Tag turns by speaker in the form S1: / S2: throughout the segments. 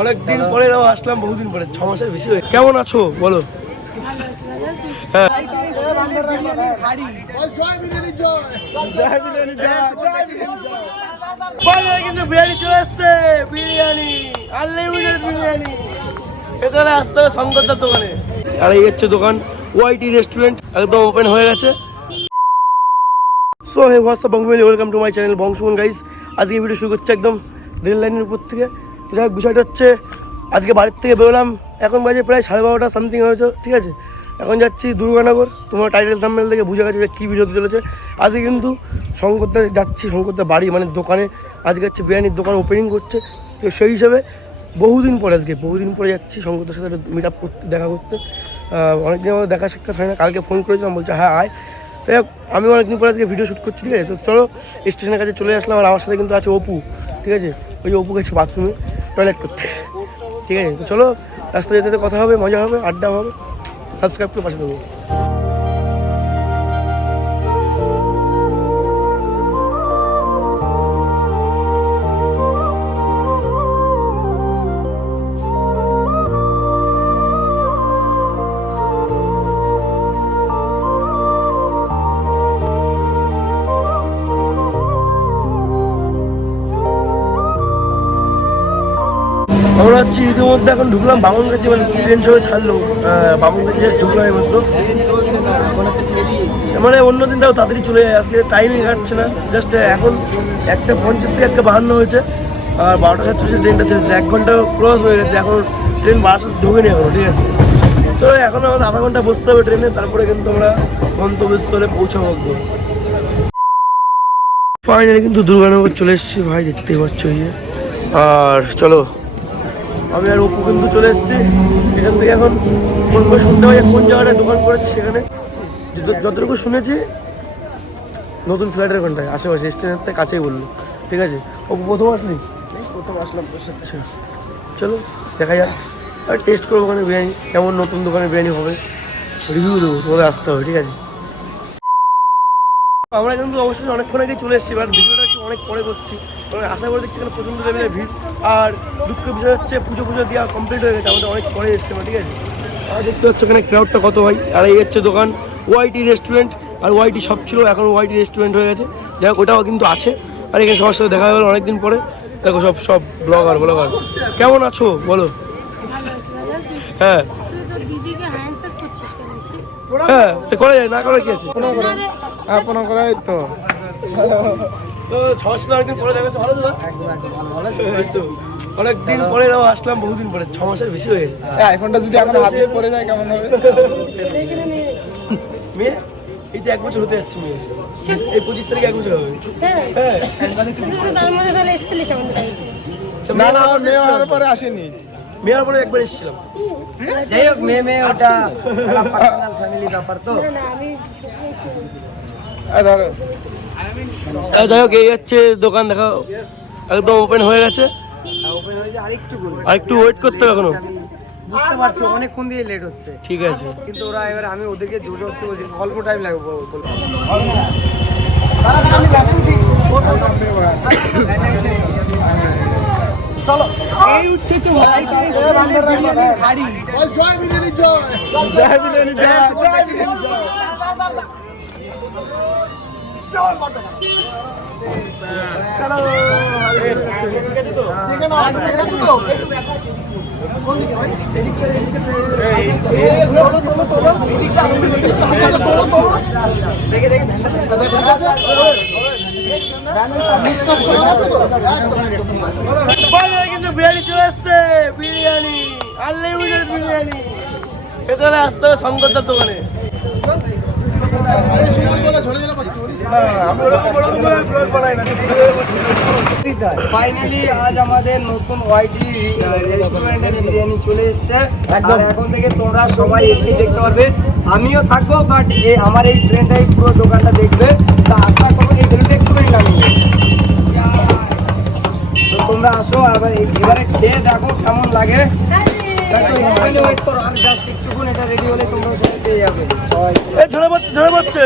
S1: অনেক দিন পরে তাও আসলাম বহুদিন পরে। ছ মাসের বেশি হয়ে কেমন আছো? বলো। হ্যাঁ। কিন্তু বিরিয়ানি চলে এসছে বিরিয়ানি। আনলিমিটেড বিরিয়ানি। খেতে আসতে হবে শঙ্করদার দোকানে। আর এই হচ্ছে দোকান ওয়াইটি রেস্টুরেন্ট একদম ওপেন হয়ে গেছে। So hey WhatsApp welcome to my channel বংশমন guys আজকে ভিডিও শুরু করছে একদম রেল লাইনের উপর থেকে। তো যাই বিষয়টা হচ্ছে, আজকে বাড়ির থেকে বেরোলাম। এখন বাজে প্রায় সাড়ে বারোটা সামথিং হয়েছে, ঠিক আছে? এখন যাচ্ছি দুর্গানগর। তোমার টাইটেল থাম্বেল থেকে বুঝে গেছে যে কী ভিডিও চলেছে। আজকে কিন্তু শঙ্করদা যাচ্ছি শঙ্করদা বাড়ি মানে দোকানে। আজকে হচ্ছে বিরিয়ানির দোকান ওপেনিং করছে। তো সেই হিসেবে বহুদিন পরে আজকে, বহুদিন পরে যাচ্ছি শঙ্করদার সাথে মিট আপ করতে, দেখা করতে। অনেকদিন আমাদের দেখা সাক্ষাৎ হয় না। কালকে ফোন করেছিলাম, বলছে হ্যাঁ আয়। যাই আমি অনেকদিন পরে আজকে ভিডিও শ্যুট করছি, ঠিক আছে? তো চলো স্টেশনের কাছে চলে আসলাম, আর আমার সাথে কিন্তু আছে অপু, ঠিক আছে? ওই অপু গেছে বাথরুমে টয়লেট করতে, ঠিক আছে? তো চলো, রাস্তা যেতে কথা হবে, মজা হবে, আড্ডা হবে সাবস্ক্রাইব করে পাশে দেবো হচ্ছে ইতিমধ্যে এখন ঢুকলাম বামন গাছি মানে ট্রেন সবাই ছাড়লো? বামন গাছি জাস্ট ঢুকলাম এইমাত্র। মানে অন্য দিন তাও তাড়াতাড়ি চলে যায়, আজকে টাইমিং কাটছে না। জাস্ট এখন একটা পঞ্চাশ থেকে একটা বাহান্ন হয়েছে, আর বারোটা সাতচল্লিশে ট্রেনটা ছেড়েছে এক ঘণ্টা ক্রস হয়ে গেছে, এখন ট্রেন বারাসাত ঢুকে এখনও, ঠিক আছে? তো এখন আমাদের আধা ঘণ্টা বসতে হবে ট্রেনে তারপরে কিন্তু আমরা গন্তব্যস্থলে পৌঁছাবো একদম। ফাইনালি কিন্তু দুর্গানগর চলে এসেছি, ভাই, দেখতেই পাচ্ছ। আর চলো আমি আর অপু কিন্তু চলে এসেছি। এখান থেকে এখন কোন কোন শুনতে পাই কোন জায়গাটায় দোকান করেছে সেখানে। যতটুকু শুনেছি নতুন ফ্ল্যাটের ওখানটায় আশেপাশে স্টেশনের কাছেই বলল। ঠিক আছে? অপু প্রথম আসলি? প্রথম আসলাম আচ্ছা। চলো দেখা যাক। আর টেস্ট করব ওখানে বিরিয়ানি কেমন নতুন দোকানে বিরিয়ানি হবে। রিভিউ দেবো তোমাদের আসতে হবে ঠিক আছে? আমরা কিন্তু অবশ্যই অনেকক্ষণ আগে চলে এসেছি এবার ভিডিওটা একটু অনেক পরে করছি। কারণ আশা করে দেখছি এখানে প্রচণ্ড লেভেলের ভিড়। আর দুঃখের বিষয় হচ্ছে পুজো পুজো দেওয়া কমপ্লিট হয়ে গেছে আমাদের অনেক পরে এসছে ঠিক আছে? আর দেখতে হচ্ছে এখানে ক্রাউডটা কত হয় আর এই হচ্ছে দোকান ওয়াইটি রেস্টুরেন্ট আর ওয়াইটি সব ছিল এখন ওয়াইটি রেস্টুরেন্ট হয়ে গেছে। যাই হোক ওটাও কিন্তু আছে। আর এখানে সবার সাথে দেখা গেলো অনেকদিন পরে। দেখো সব সব ব্লগার ব্লগার কেমন আছো? বলো? হ্যাঁ? হ্যাঁ তো করা যায় না করা কি আছে?
S2: আরে,
S3: আপনার করাই তো।
S1: তো সবার সাথে অনেকদিন পরে দেখা যাচ্ছে ভালো তো না? এই তো অনেক দিন পরে তাও আসলাম বহুদিন পরে ছ মাসের বেশি হয়ে গেছে।
S3: আইফোনটা যদি এখন হাতে পড়ে যায় কেমন হবে?
S2: মেয়ে।
S1: এই যে এক বছর হতে যাচ্ছে মেয়ে। এই পঁচিশ তারিখে এক বছর হবে।
S2: হ্যাঁ,
S1: হ্যাঁ।
S2: তো
S3: না না আমার মেয়ে হওয়ার পরে আসেনি।
S1: মেয়ের পরে একবার এসেছিলাম।
S4: যাই হোক মেয়ে মেয়ে ওটা পার্সোনাল ফ্যামিলি ব্যাপার তো।
S2: না, না, আমি শুনেছি।
S3: এই ধরো
S1: আর যাই হোক এই হচ্ছে দোকান দেখো। একদম ওপেন হয়ে গেছে।
S4: আরেকটু করে
S1: আর একটু ওয়েট করতে হবে
S4: এখনও। বুঝতে পারছি অনেকক্ষণ দিয়ে লেট হচ্ছে।
S1: ঠিক আছে।
S4: কিন্তু ওরা এবার আমি ওদেরকে জোর জবস্তি বলছি অল্প টাইম লাগবে বল- বল। এই উঠছে তো ভাই
S3: জয় বিরিয়ানি জয়।
S1: বাইরে বিরিয়ানি। চলে এসছে বিরিয়ানি। আনলিমিটেড বিরিয়ানি হলে আসতে হবে শঙ্করদার দোকানে।
S4: ফাইনালি আজ আমাদের নতুন ওয়াইটি রেস্টুরেন্টের বিরিয়ানি চলে এসেছে। আর এখন থেকে তোমরা সবাই এমনি দেখতে পারবে। আমিও থাকব বাট আমার এই ট্রেনটাই পুরো দোকানটা দেখবে। তা আশা করব এই ট্রেনটা একটুখানি নামিয়ে তো তোমরা আসো আবার এই- এবারে খেয়ে দেখো কেমন লাগে। একটুখানি ওয়েট করো আর জাস্ট একটুকুন এটা রেডি হলে তোমরা সবাই পেয়ে যাবে।
S1: এ ঝরে পড়ছে ঝরে পড়ছে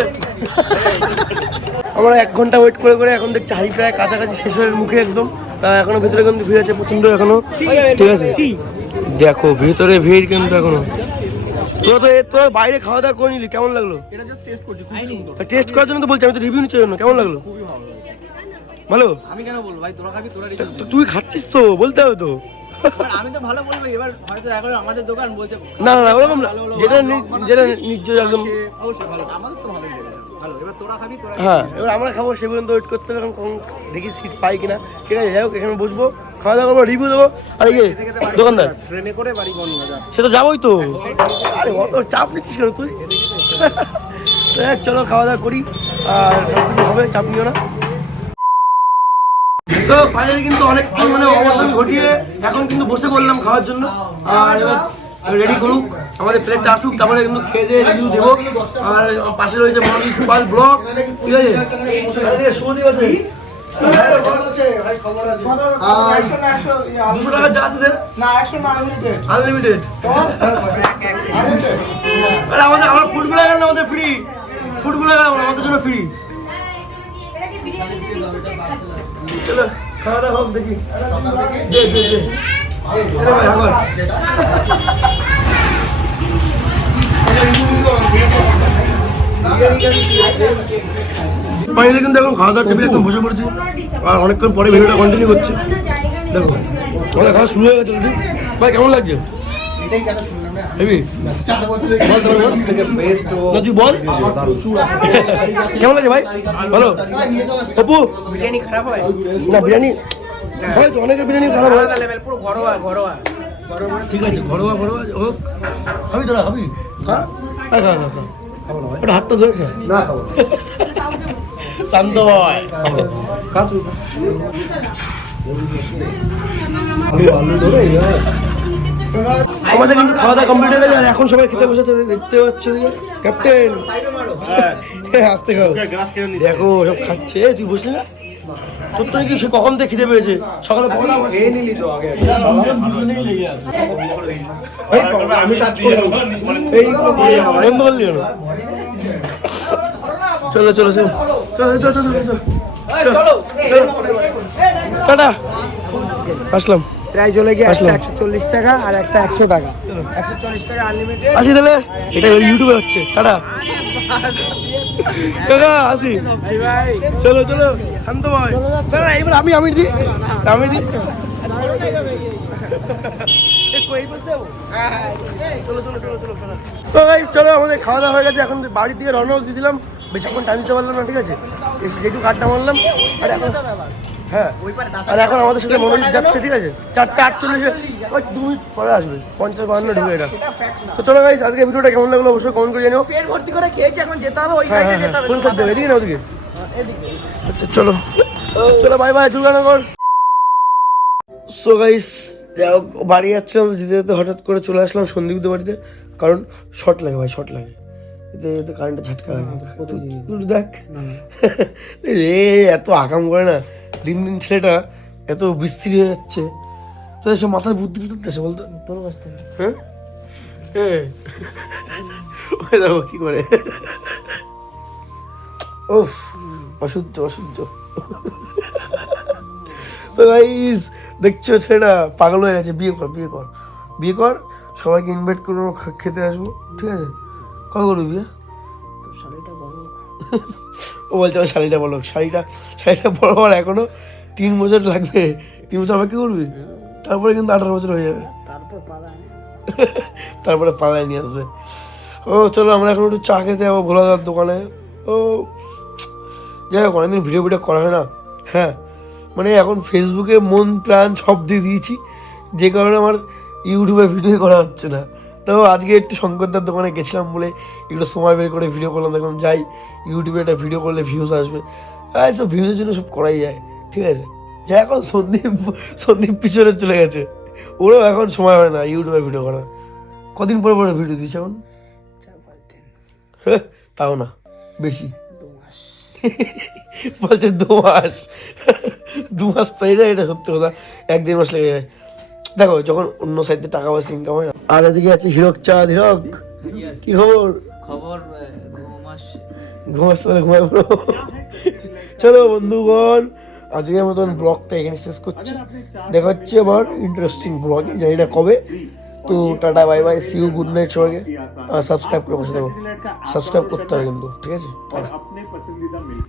S1: আমরা এক ঘণ্টা ওয়েট করে করে এখন দেখছি হাড়ি প্রায় কাছাকাছি শেষ হয়ে মুখে একদম। তা এখনও ভিতরে কিন্তু ভিড় আছে প্রচণ্ড এখনও। ঠিক আছে? দেখো ভিতরে ভিড় কিন্তু এখনও। তোরা তো বাইরে খাওয়া দাওয়া করে নিলি কেমন লাগল?
S3: এটা জাস্ট টেস্ট করছি খুব সুন্দর।
S1: টেস্ট করার জন্য তো বলছি আমি তো রিভিউ নিচ্ছি জন্য কেমন লাগল?
S3: খুবই ভালো
S1: ভালো
S3: আমি কেন বলব? ভাই তোরা খাবি তোরা
S1: তুই খাচ্ছিস তো বলতে হবে তো।
S3: আমি তো ভালো বলব এবার হয়তো এখন আমাদের দোকান বলছে
S1: না না ওরকম না। যেটা যেটা নিজ একদম
S3: অবশ্যই ভালো আমাদের তো ভালোই ভালো এবার তোরা খাবি তোরা
S1: হ্যাঁ এবার আমরা খাব সে পর্যন্ত ওয়েট করতে হবে কখন দেখি সিট পাই কিনা। ঠিক আছে যাই হোক এখানে বসবো খাওয়া দাওয়া করব রিভিউ দেবো। আর এই দোকানদার।
S3: ট্রেনে করে বাড়ি বনি বাজার
S1: সে তো যাবোই তো। আরে অত চাপ নিচ্ছিস কেন তুই? চলো খাওয়া দাওয়া করি। আর সব কিছু হবে চাপ নিও না। তো ফাইনালি কিন্তু অনেকক্ষণ মানে অবসান ঘটিয়ে এখন কিন্তু বসে পড়লাম খাওয়ার জন্য। আর এবার রেডি করুক, আমাদের প্লেটটা আসুক, তারপরে কিন্তু খেয়ে দিয়ে রিভিউ দেবো। আর পাশে রয়েছে সুপার ব্লক। ঠিক আছে? দুশো যা আছে
S3: আনলিমিটেড
S1: আমাদের আমরা আমাদের ফ্রি আমাদের জন্য ফ্রি চলো খাওয়া দেখি। কিন্তু এখন খাওয়া দাওয়ার টেবিলে একদম বসে পড়েছি। আর অনেকক্ষণ পরে ভিডিওটা কন্টিনিউ করছি। দেখো। আমাদের খাওয়া শুরু হয়ে গেছে ভাই, কেমন লাগছে? বল বল। না, কেমন লাগে ভাই? ভালো অপু?
S3: বিরিয়ানি খারাপ হয়?
S1: না বিরিয়ানি হয় তো অনেকের বিরিয়ানি খারাপ হয়।
S3: লেভেল পুরো ঘরোয়া ঘরোয়া।
S1: ঠিক আছে ঘরোয়া ঘরোয়া হোক। খাবি তোরা খাবি? খা খা খা। খা খা ওটা হাতটা ধরে খা।
S3: না খাব
S1: শান্ত ভয় খা তুই। খা। আমাদের কিন্তু খাওয়া দাওয়া কমপ্লিট হয়ে গেছে আর এখন সবাই খেতে বসেছে দেখতে পাচ্ছ ক্যাপ্টেন। হ্যাঁ, আসতে খাও দেখো সব খাচ্ছে। তুই বসলি না? তোর তো কি সে কখন থেকে খিদে পেয়েছে? সকালে
S3: খেয়ে নিলি তো আগে।
S1: হ্যাঁ, আমি কাজ করব বন্ধ করলি চলো চলো চলো। চলো চলো চলো চলো। টাটা। আসলাম।
S4: প্রায় চলে গিয়ে একটা একশো চল্লিশ টাকা আর একটা একশো টাকা। একশো চল্লিশ টাকা আনলিমিটেড
S1: আসি তাহলে? এটা ইউটিউবে হচ্ছে। টাটা। কাকা আসি। চলো চলো। শান্ত ভাই। এবার আমি আমি দিই আমি দিই চলো চলো তো আমাদের খাওয়া দাওয়া হয়ে গেছে। এখন বাড়ির দিকে রওনাও দিয়ে দিলাম। বেশিক্ষণ টাইম দিতে পারলাম না ঠিক আছে? যেটুকু আড্ডা মারলাম। আর এখন হ্যাঁ। আর এখন আমাদের সাথে মনোজিৎ যাচ্ছে ঠিক আছে? চারটে আটচল্লিশে ওই দু মিনিট পরে আসবে। পঞ্চাশ বাহান্ন ঢুকে এটা তো চলো গাইস আজকে ভিডিওটা কেমন লাগল অবশ্যই কমেন্ট করে জানিও।
S4: পেট ভর্তি করে খেয়েছি এখন যেতে হবে ওই
S1: হ্যাঁ হ্যাঁ হ্যাঁ। কোন সাইড দেবে এদিকে না ওদিকে আচ্ছা চলো। চলো bye bye Durganagar. So guys বাড়ি যাচ্ছিলাম যেতে যেতে হঠাৎ করে চলে আসলাম সন্দীপদের বাড়িতে। কারণ শর্ট লাগে ভাই শর্ট লাগে। এতে কারেন্টটা ঝাটকা লাগে। দেখ। এ এত আকাম করে না। দিন দিন ছেলেটা এত বিস্তৃত হয়ে যাচ্ছে। তো এসে মাথায় বুদ্ধি তুলতেছে বলতো তোর কাছ থেকে হ্যাঁ? ওই দেখো কি করে। উফ অসহ্য অসহ্য। তো গাইস দেখছ সেটা পাগল হয়ে গেছে বিয়ে কর বিয়ে কর। বিয়ে কর সবাইকে ইনভাইট করে খেতে আসব ঠিক আছে? কবে করবি বিয়ে? ও বলছে আমার শাড়িটা বলো। শাড়িটা শাড়িটা বড় হওয়ার এখনও। তিন বছর লাগবে। তিন বছর আবার কি করবি? তারপরে কিন্তু আঠারো বছর হয়ে যাবে। তারপরে পালায়। নিয়ে আসবে। ও চলো আমরা এখন একটু চা খেতে যাব ভোলাদার দোকানে। ও যাই হোক অনেকদিন ভিডিও ভিডিও করা হয় না। হ্যাঁ মানে এখন ফেসবুকে মন প্রাণ সব দিয়ে দিয়েছি। যে কারণে আমার ইউটিউবে ভিডিও করা হচ্ছে না। তো আজকে একটু শঙ্করদার দোকানে গেছিলাম বলে একটু সময় বের করে ভিডিও করলাম দেখলাম যাই ইউটিউবে একটা ভিডিও করলে ভিউজ আসবে। সব ভিউজের জন্য সব করাই যায় ঠিক আছে? হ্যাঁ এখন সন্দীপ সন্দীপ পিছনে চলে গেছে। ওরও এখন সময় হয় না ইউটিউবে ভিডিও করা কদিন পরে পরে ভিডিও দিচ্ছে এখন? তাও না বেশি। বলছে দু মাস। দু মাস তো এটা এটা সত্যি কথা এক দেড় মাস লেগে যায়। দেখো যখন অন্য সাইডে টাকা পয়সা ইনকাম হয় আর এদিকে আছে হিরক চাঁদ হিরক। কি খবর?
S5: খবর
S1: ঘুমাস ঘুমাই পড়ো। চলো বন্ধুগণ আজকের মতন ব্লগটা এখানে শেষ করছি। দেখা হচ্ছে আবার ইন্টারেস্টিং ব্লগ জানি না কবে। তো tata bye bye see you good night সবাইকে। সাবস্ক্রাইব করে বসে দেবো সাবস্ক্রাইব করতে হবে কিন্তু ঠিক আছে? টাটা।